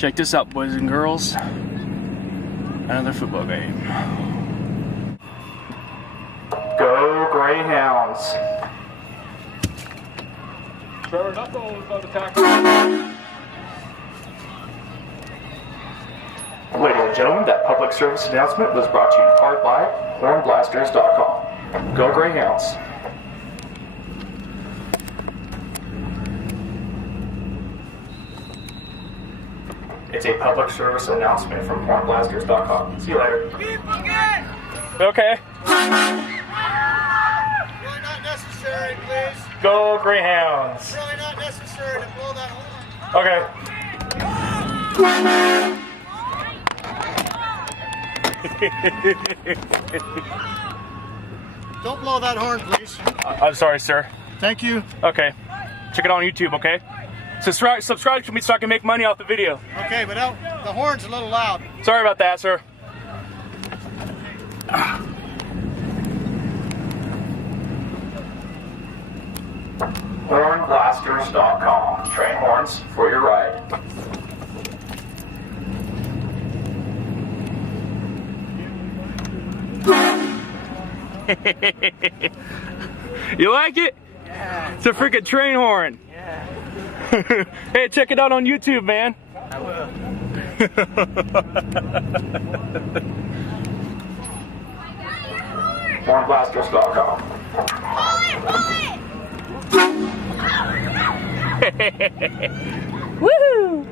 Check this out, boys and girls. Another football game. Go Greyhounds! Trevor Knuckle is about to tackle. Ladies and gentlemen, that public service announcement was brought to you in part by hornblasters.com. Go Greyhounds! It's a public service announcement from hornblasters.com. See you later. Okay. Really not necessary, please. Go Greyhounds! Really not necessary to blow that horn. Okay. Don't blow that horn, please. I'm sorry, sir. Thank you. Okay. Check it out on YouTube, okay? Subscribe to me so I can make money off the video. Okay, but the horn's a little loud. Sorry about that, sir. Hornblasters.com. Train horns for your ride. You like it? Yeah. It's a freaking train horn. Yeah. Hey, check it out on YouTube, man. I will. Hornblasters.com. Woohoo!